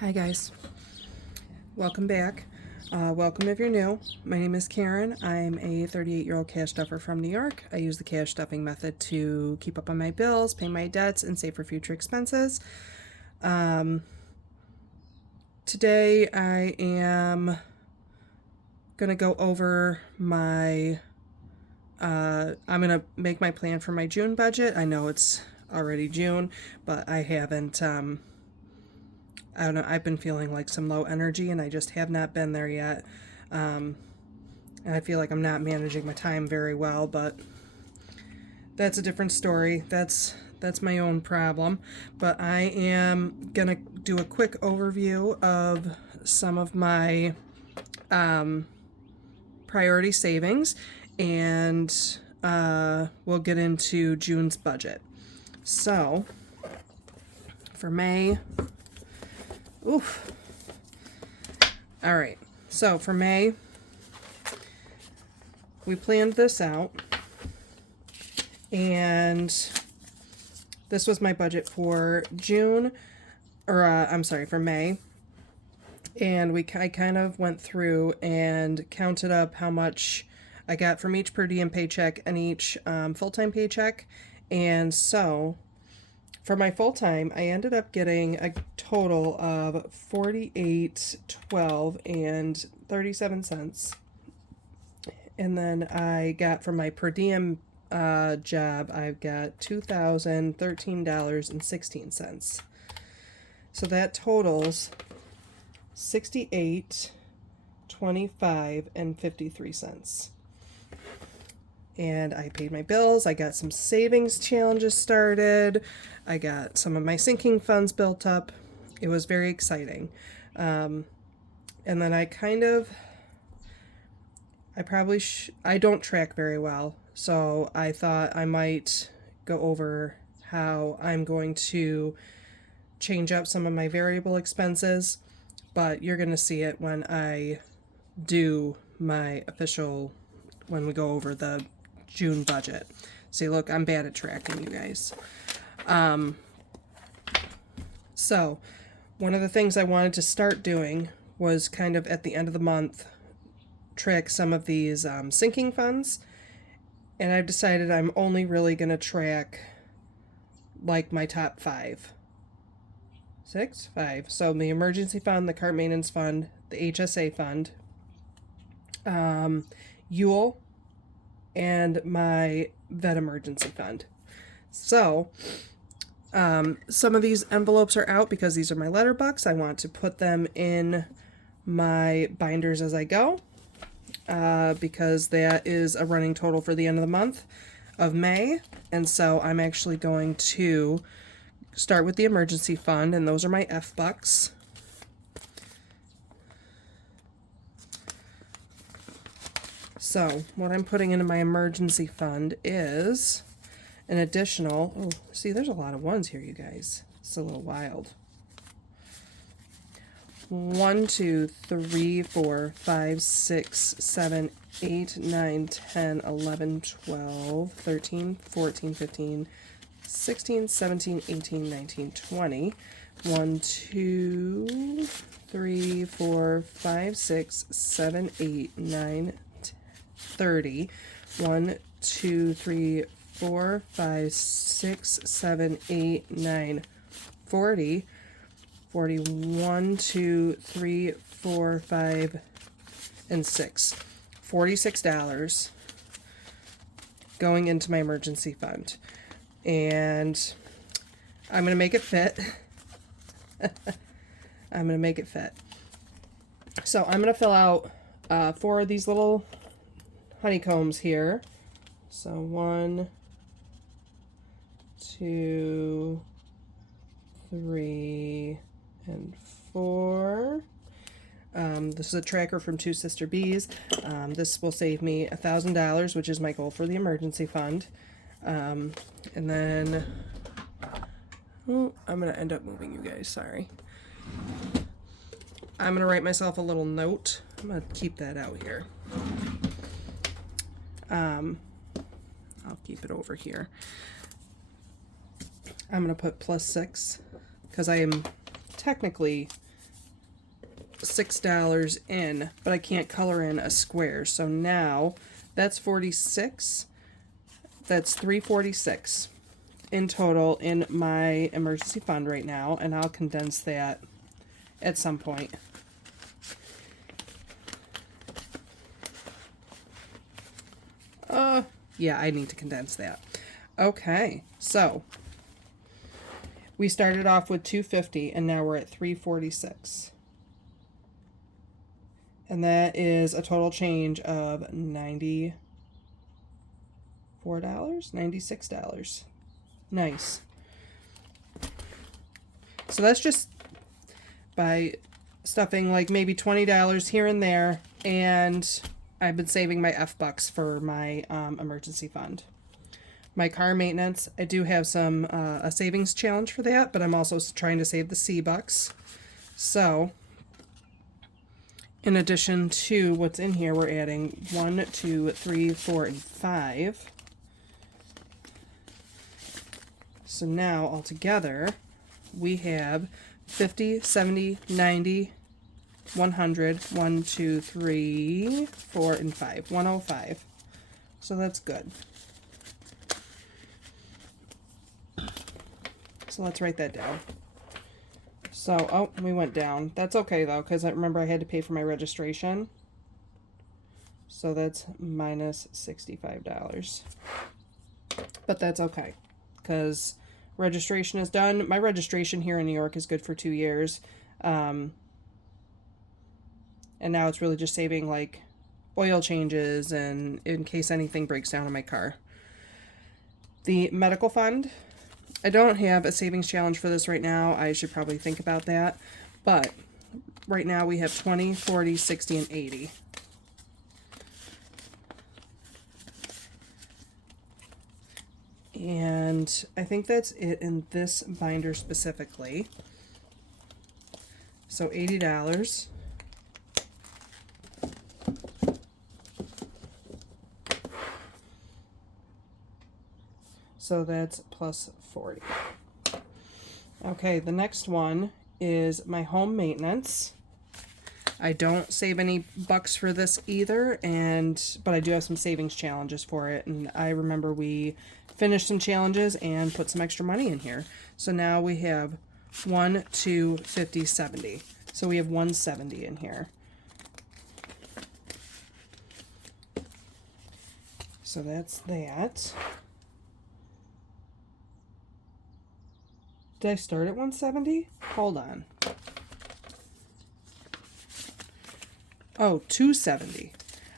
Hi guys, welcome back. Welcome if you're new. My name is Karen. I'm a 38-year-old cash stuffer from New York. I use the cash stuffing method to keep up on my bills, pay my debts, and save for future expenses. Today I am going to go over my, I'm going to make my plan for my June budget. I know it's already June, but I haven't, I don't know, I've been feeling like some low energy and I just have not been there yet. And I feel like I'm not managing my time very well, but that's a different story. That's my own problem. But I am going to do a quick overview of some of my priority savings, and we'll get into June's budget. So, for May, oof. All right. So for May, we planned this out, and this was my budget for June, or I'm sorry, for May. And I kind of went through and counted up how much I got from each per diem paycheck and each full-time paycheck. And so for my full-time, I ended up getting a total of $48.12 and 37 cents. And then I got from my per diem job, I've got $2,013.16. So that totals 68, 25, and 53 cents. And I paid my bills. I got some savings challenges started. I got some of my sinking funds built up. It was very exciting. And then I don't track very well. So I thought I might go over how I'm going to change up some of my variable expenses, but you're going to see it when I do my official, when we go over the June budget. See, look, I'm bad at tracking, you guys. So one of the things I wanted to start doing was kind of at the end of the month track some of these sinking funds, and I've decided I'm only really going to track like my top five. So the emergency fund, the cart maintenance fund, the HSA fund, Yule, and my vet emergency fund. So some of these envelopes are out because these are my letter bucks. I want to put them in my binders as I go, because that is a running total for the end of the month of May. And so I'm actually going to start with the emergency fund, and those are my F bucks. So what I'm putting into my emergency fund is an additional, oh, see, there's a lot of ones here, you guys. It's a little wild. 1, 2, 3, 4, 5, 6, 7, 8, 9, 10, 11, 12, 13, 14, 15, 16, 17, 18, 19, 20. 1, 2, 3, 4, 5, 6, 7, 8, 9, 30. 1, 2, 3, 4, 5, 6, 7, 8, 9, 40. 41, 2, 3, 4, 5, and 6. $46 going into my emergency fund. And I'm going to make it fit. I'm going to make it fit. So I'm going to fill out 4 of these little honeycombs here. So 1, 2, 3, and 4. This is a tracker from Two Sister Bees. This will save me $1,000, which is my goal for the emergency fund. And then, oh, I'm going to end up moving you guys, sorry. I'm going to write myself a little note. I'm going to keep that out here. I'll keep it over here. I'm going to put +6 because I am technically $6 in, but I can't color in a square. So now that's 46. That's 346 in total in my emergency fund right now, and I'll condense that at some point. Yeah, I need to condense that. Okay, so we started off with 250 and now we're at 346. And that is a total change of $94, $96. Nice. So that's just by stuffing like maybe $20 here and there, and I've been saving my F-bucks for my emergency fund. My car maintenance, I do have some a savings challenge for that, but I'm also trying to save the C-bucks. So in addition to what's in here, we're adding 1, 2, 3, 4, and 5. So now altogether we have 50, 70, 90, 100, 1, 2, 3, 4, and 5. 105. So that's good. So let's write that down. So, oh, we went down. That's okay though, because I remember I had to pay for my registration. So that's minus $65. But that's okay, because registration is done. My registration here in New York is good for 2 years. And now it's really just saving like oil changes and in case anything breaks down in my car. The medical fund, I don't have a savings challenge for this right now. I should probably think about that. But right now we have 20, 40, 60, and 80. And I think that's it in this binder specifically. So $80. So that's plus 40. Okay, the next one is my home maintenance. I don't save any bucks for this either, but I do have some savings challenges for it. And I remember we finished some challenges and put some extra money in here. So now we have 1, 2, 50, 70. So we have 170 in here. So that's that. Did I start at 170? Hold on. Oh, 270.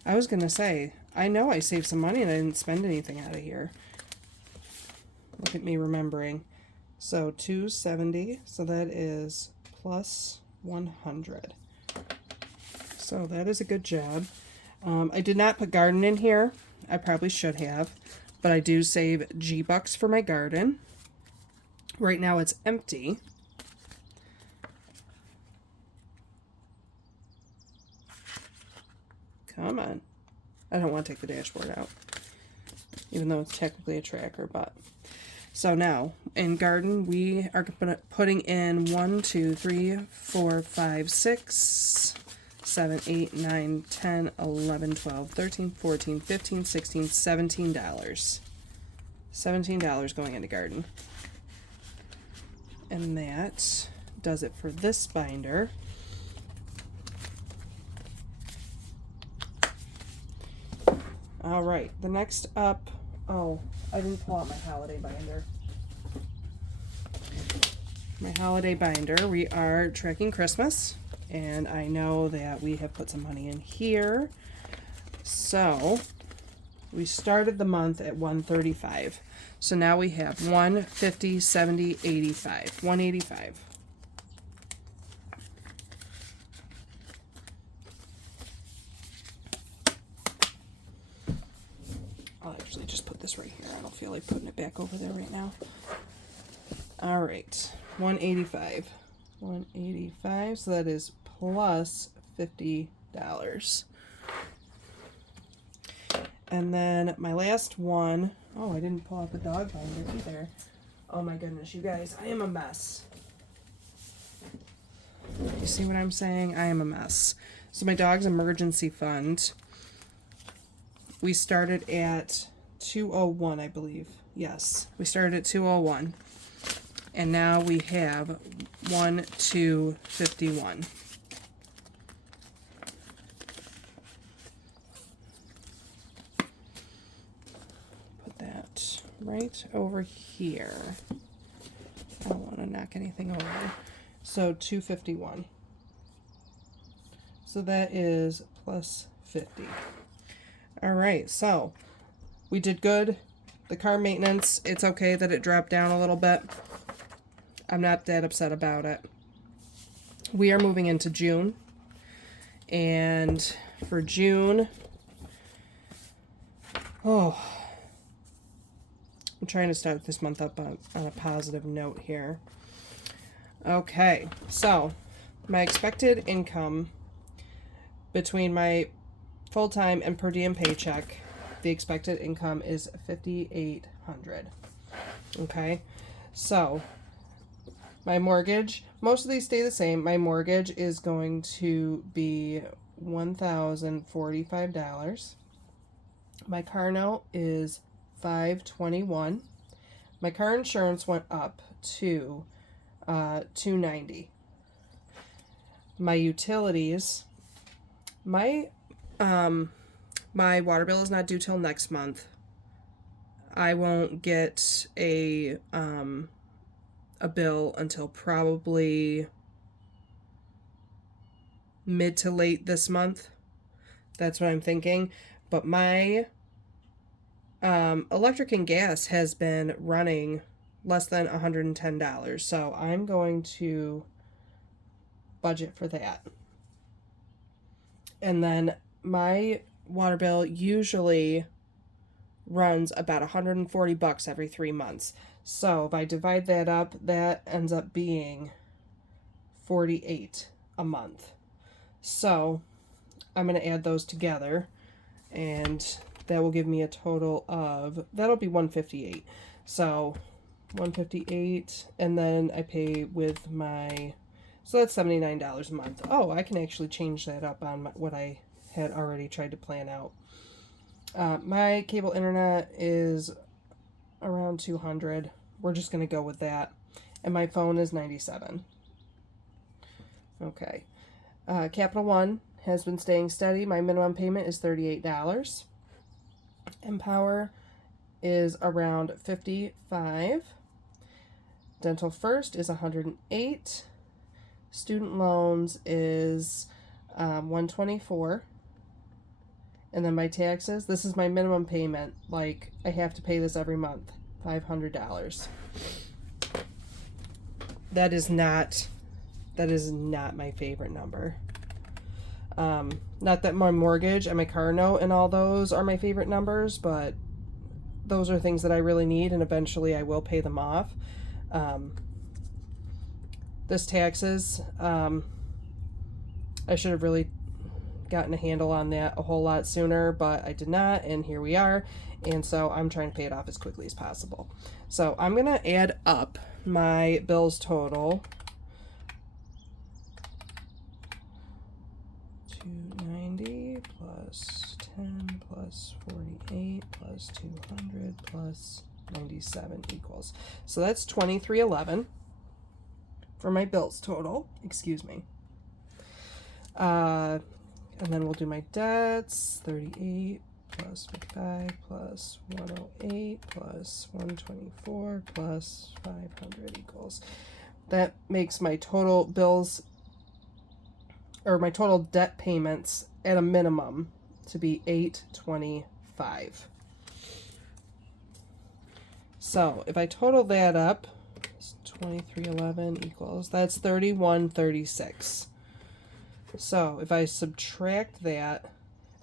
I was going to say, I know I saved some money and I didn't spend anything out of here. Look at me remembering. So 270, so that is plus 100. So that is a good job. I did not put garden in here. I probably should have, but I do save G-bucks for my garden. Right now it's empty. Come on. I don't want to take the dashboard out, even though it's technically a tracker, but. So now, in garden, we are putting in 1, 2, 3, 4, 5, 6, 7, 8, 9, 10, 11, 12, 13, 14, 15, 16, $17. $17 going into garden. And that does it for this binder. All right, the next up, oh, I didn't pull out my holiday binder. My holiday binder, we are tracking Christmas, and I know that we have put some money in here. So we started the month at 135. So now we have 150, 70, 85, 185. I'll actually just put this right here. I don't feel like putting it back over there right now. All right, 185. 185, so that is plus $50. And then my last one, oh, I didn't pull out the dog binder either. Oh my goodness, you guys, I am a mess. You see what I'm saying? I am a mess. So my dog's emergency fund, we started at 201, I believe. Yes, we started at 201. And now we have 1251. Put that right over here. I don't want to knock anything over. So 251. So that is plus 50. All right, so we did good. The car maintenance, it's okay that it dropped down a little bit. I'm not that upset about it. We are moving into June. And for June, I'm trying to start this month up on a positive note here. Okay, so my expected income between my full-time and per diem paycheck, the expected income is $5,800. Okay, so my mortgage, most of these stay the same. My mortgage is going to be $1,045. My car note is $521. My car insurance went up to $290. My utilities, my water bill is not due till next month. I won't get a bill until probably mid to late this month. That's what I'm thinking. But my electric and gas has been running less than $110. So I'm going to budget for that. And then my water bill usually runs about $140 every 3 months. So if I divide that up, that ends up being $48 a month. So I'm going to add those together, and that will give me a total of, that'll be $158. So $158, and then I pay with my, so that's $79 a month. Oh, I can actually change that up on what I had already tried to plan out. My cable internet is around $200. We're just going to go with that. And my phone is $97. Okay. Capital One has been staying steady. My minimum payment is $38. Empower is around $55. Dental First is $108. Student loans is $124. And then my taxes, this is my minimum payment. Like, I have to pay this every month, $500. That is not my favorite number. Not that my mortgage and my car note and all those are my favorite numbers, but those are things that I really need, and eventually I will pay them off. This taxes, I should have really gotten a handle on that a whole lot sooner, but I did not, and here we are. And so I'm trying to pay it off as quickly as possible. So I'm going to add up my bills total. 290 plus 10 plus 48 plus 200 plus 97 equals. So that's 2311 for my bills total. Excuse me. And then we'll do my debts. 38 plus 55 plus 108 plus 124 plus 500 equals. That makes my total bills, or my total debt payments at a minimum to be $825. So if I total that up, 2311 equals, that's 3136. So if I subtract that,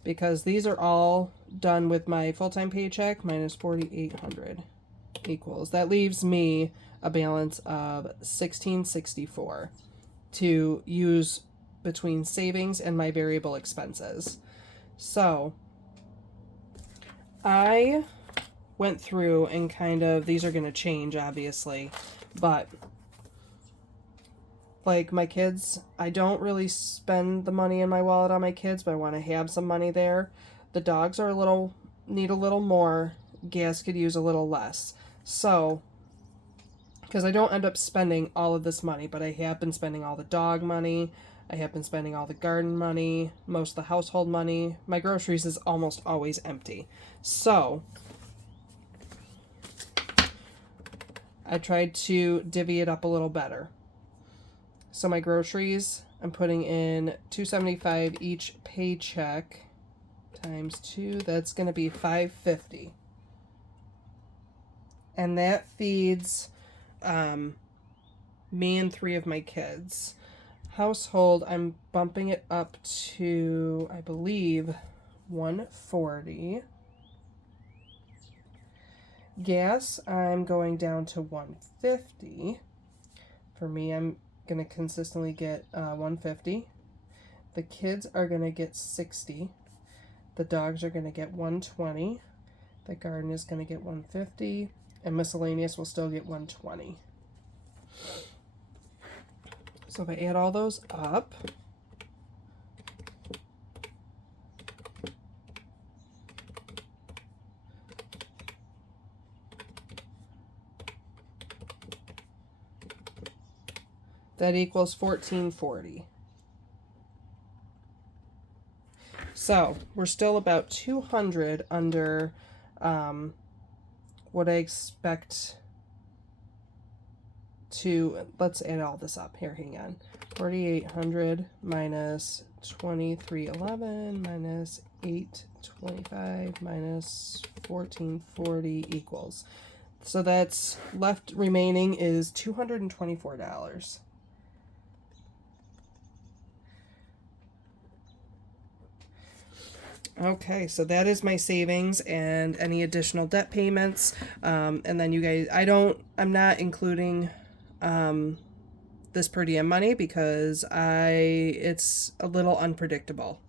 because these are all done with my full-time paycheck, minus 4,800 equals, that leaves me a balance of 1664 to use between savings and my variable expenses. So I went through and kind of, these are going to change obviously, but like my kids, I don't really spend the money in my wallet on my kids, but I want to have some money there. The dogs are need a little more. Gas could use a little less. So, because I don't end up spending all of this money, but I have been spending all the dog money. I have been spending all the garden money, most of the household money. My groceries is almost always empty. So, I tried to divvy it up a little better. So my groceries, I'm putting in $2.75 each paycheck times 2. That's going to be $5.50, and that feeds me and 3 of my kids. Household, I'm bumping it up to, I believe, $140. Gas, I'm going down to $150. For me, I'm going to consistently get $150. The kids are going to get $60. The dogs are going to get $120. The garden is going to get $150. And miscellaneous will still get $120. So if I add all those up, that equals $14.40. So we're still about $200 under what I expect to. Let's add all this up here. Hang on. 4,800 minus 2,311 minus 825 minus 1440 equals. So that's left remaining is $224. Okay, so that is my savings and any additional debt payments. And then you guys, I'm not including this per diem money because it's a little unpredictable.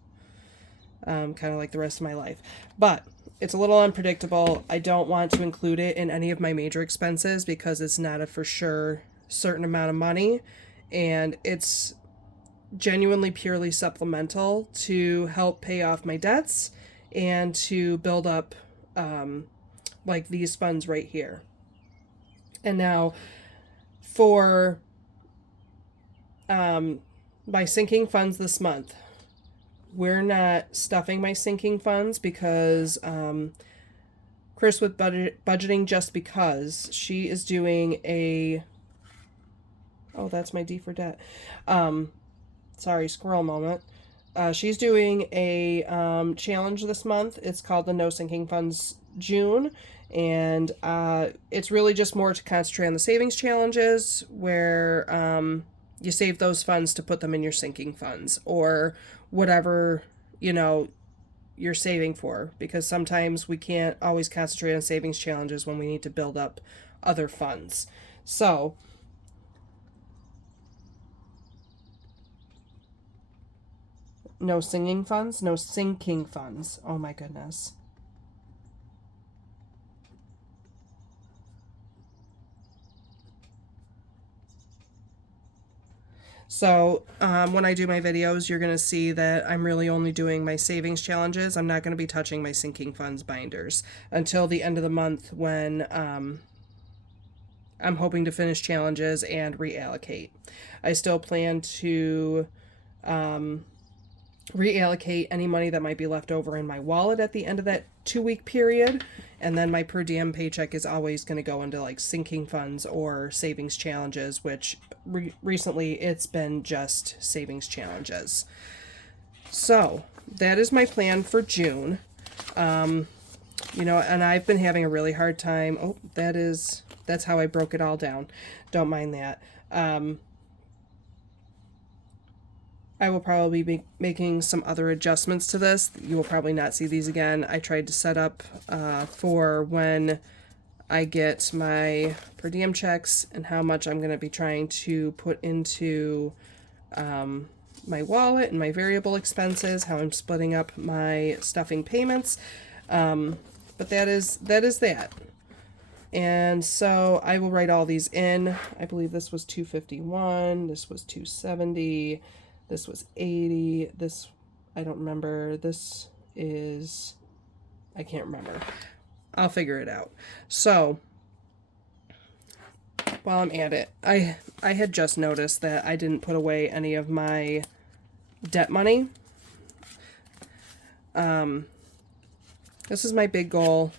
Kind of like the rest of my life. But it's a little unpredictable. I don't want to include it in any of my major expenses because it's not a for sure certain amount of money. And it's genuinely purely supplemental to help pay off my debts and to build up like these funds right here. And now for my sinking funds this month, we're not stuffing my sinking funds because Chris with budgeting just because she is doing a, oh, that's my D for debt. Sorry, squirrel moment. She's doing a challenge this month. It's called the No Sinking Funds June. And it's really just more to concentrate on the savings challenges where you save those funds to put them in your sinking funds or whatever, you're saving for. Because sometimes we can't always concentrate on savings challenges when we need to build up other funds. So no sinking funds, no sinking funds. Oh my goodness. So when I do my videos, you're going to see that I'm really only doing my savings challenges. I'm not going to be touching my sinking funds binders until the end of the month when I'm hoping to finish challenges and reallocate. I still plan to reallocate any money that might be left over in my wallet at the end of that 2-week period. And then my per diem paycheck is always going to go into like sinking funds or savings challenges, which recently it's been just savings challenges. So that is my plan for June. And I've been having a really hard time. Oh, that's how I broke it all down. Don't mind that. I will probably be making some other adjustments to this. You will probably not see these again. I tried to set up for when I get my per diem checks and how much I'm going to be trying to put into my wallet and my variable expenses, how I'm splitting up my stuffing payments. But that is that. And so I will write all these in. I believe this was 251, this was 270, this was 80, this, I don't remember, this is, I can't remember. I'll figure it out. So while I'm at it, I had just noticed that I didn't put away any of my debt money. This is my big goal.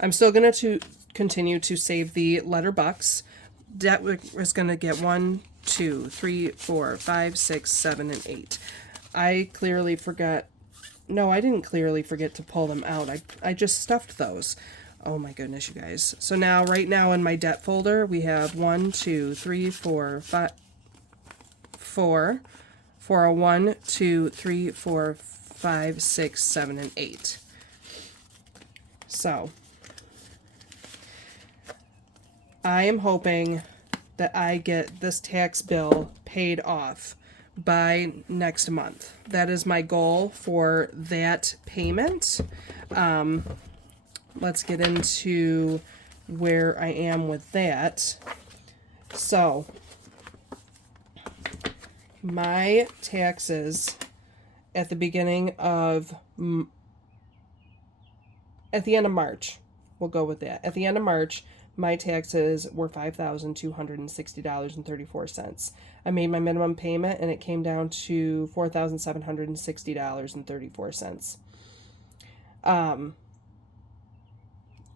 I'm still going to continue to save the letter bucks. Debt was going to get 1, 2, 3, 4, 5, 6, 7, and 8. I clearly forgot. No, I didn't clearly forget to pull them out. I just stuffed those. Oh my goodness, you guys. So now, right now in my debt folder, we have 1, 2, 3, 4, 5, 4, 401, 2, 3, 4, 5, 6, 7, and 8. So I am hoping that I get this tax bill paid off by next month. That is my goal for that payment. Let's get into where I am with that. So my taxes at the beginning of, at the end of March, we'll go with that. At the end of March, my taxes were $5,260.34. I made my minimum payment and it came down to $4,760.34.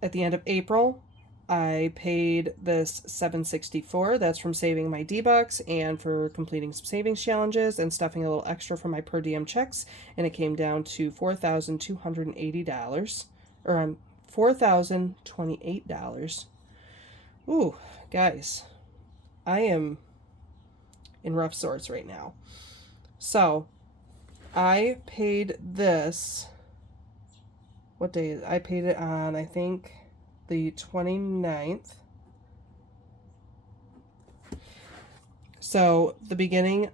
At the end of April, I paid this $764. That's from saving my D-Bucks and for completing some savings challenges and stuffing a little extra for my per diem checks. And it came down to $4,280, or $4,028. Ooh, guys, I am in rough sorts right now. So I paid this, what day? I paid it on, I think, the 29th. So the beginning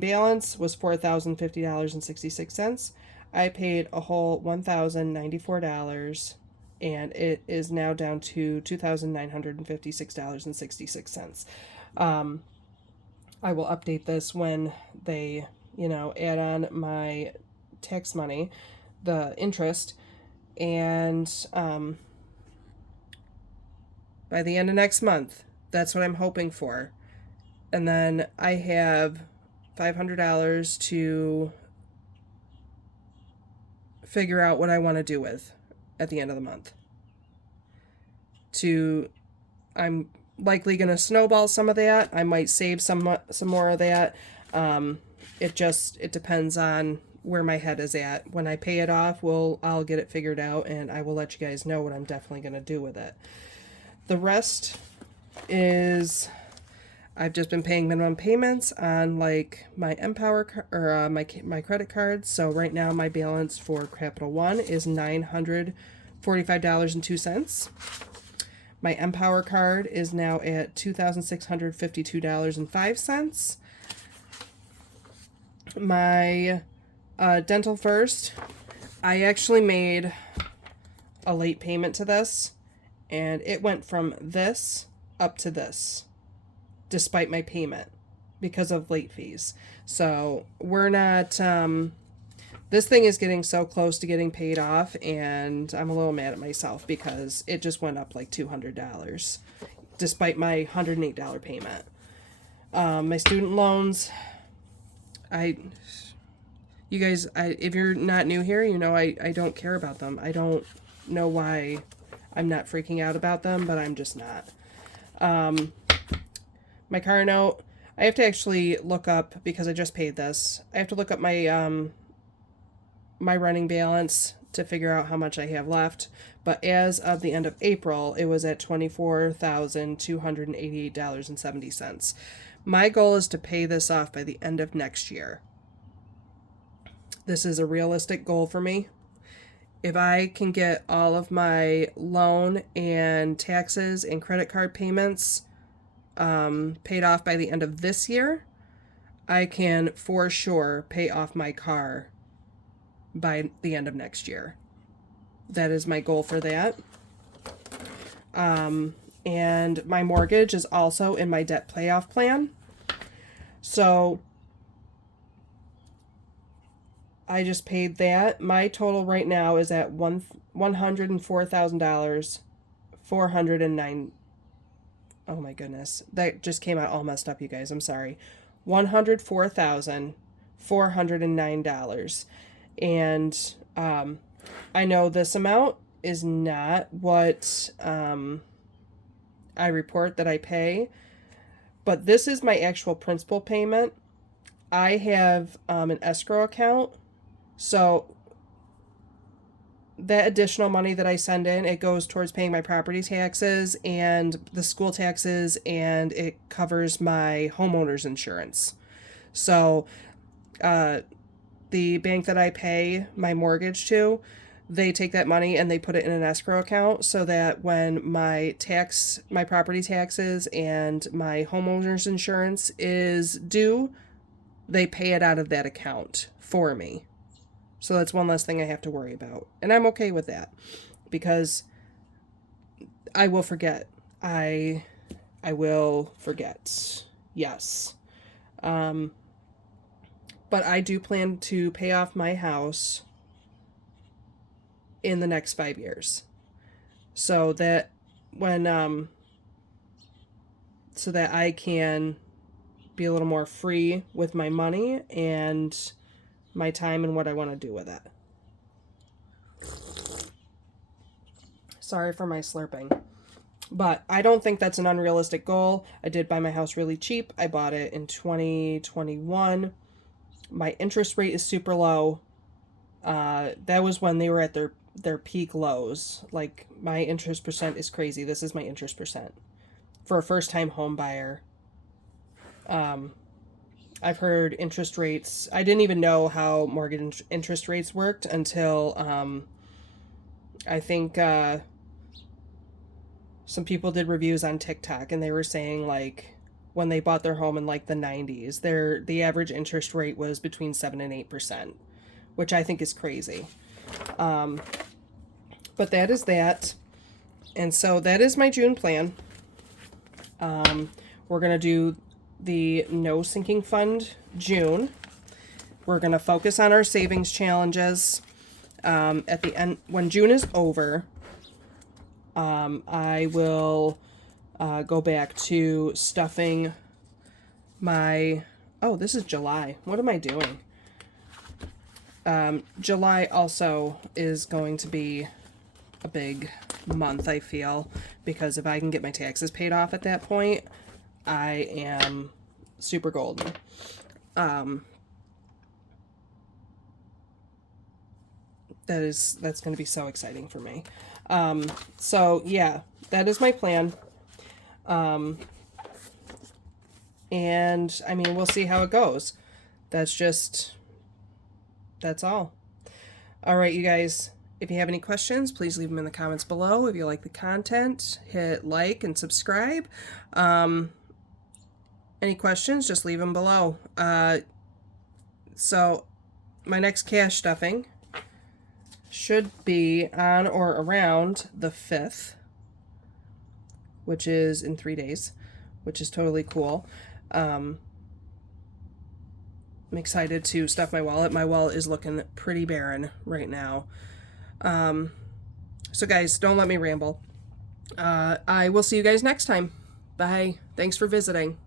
balance was $4,050.66. I paid a whole $1,094, and it is now down to $2,956.66. I will update this when they, add on my tax money, the interest, and by the end of next month, that's what I'm hoping for. And then I have $500 to figure out what I want to do with at the end of the month. I'm likely going to snowball some of that. I might save some more of that. It depends on where my head is at. When I pay it off, I'll get it figured out, and I will let you guys know what I'm definitely going to do with it. The rest is, I've just been paying minimum payments on like my Empower or my credit cards. So right now my balance for Capital One is $945.02. My Empower card is now at $2,652.05. My Dental First, I actually made a late payment to this, and it went from this up to this, despite my payment, because of late fees. So we're not, this thing is getting so close to getting paid off, and I'm a little mad at myself because it just went up like $200, despite my $108 payment. My student loans, you guys, if you're not new here, I don't care about them. I don't know why I'm not freaking out about them, but I'm just not. My car note, I have to actually look up, because I just paid this, I have to look up my my running balance to figure out how much I have left. But as of the end of April, it was at $24,288.70. My goal is to pay this off by the end of next year. This is a realistic goal for me. If I can get all of my loan and taxes and credit card payments paid off by the end of this year, I can for sure pay off my car by the end of next year. That is my goal for that. And my mortgage is also in my debt payoff plan. So I just paid that. My total right now is at $104,000, 409. Oh my goodness, that just came out all messed up, you guys. I'm sorry. $104,409, and I know this amount is not what I report that I pay, but this is my actual principal payment. I have an escrow account, so that additional money that I send in, it goes towards paying my property taxes and the school taxes, and it covers my homeowner's insurance. So, the bank that I pay my mortgage to, they take that money and they put it in an escrow account so that when my property taxes and my homeowner's insurance is due, they pay it out of that account for me. So that's one less thing I have to worry about. And I'm okay with that because I will forget. I will forget. Yes. But I do plan to pay off my house in the next 5 years. So that so that I can be a little more free with my money and my time and what I want to do with it. Sorry for my slurping. But I don't think that's an unrealistic goal. I did buy my house really cheap. I bought it in 2021. My interest rate is super low. That was when they were at their peak lows. Like, my interest percent is crazy. This is my interest percent for a first-time home buyer. I've heard interest rates. I didn't even know how mortgage interest rates worked until I think some people did reviews on TikTok, and they were saying, like, when they bought their home in like the 90s, the average interest rate was between 7 and 8%, which I think is crazy. But that is that. And so that is my June plan. We're going to do the no sinking fund June. We're going to focus on our savings challenges. At the end, when June is over, I will go back to stuffing my... Oh, this is July. What am I doing? July also is going to be a big month, I feel, because if I can get my taxes paid off at that point, I am super golden. That's going to be so exciting for me. So yeah, that is my plan. And I mean, we'll see how it goes. That's all. All right, you guys. If you have any questions, please leave them in the comments below. If you like the content, hit like and subscribe. Any questions, just leave them below. So my next cash stuffing should be on or around the 5th, which is in 3 days, which is totally cool. I'm excited to stuff my wallet. My wallet is looking pretty barren right now. So guys, don't let me ramble. I will see you guys next time. Bye. Thanks for visiting.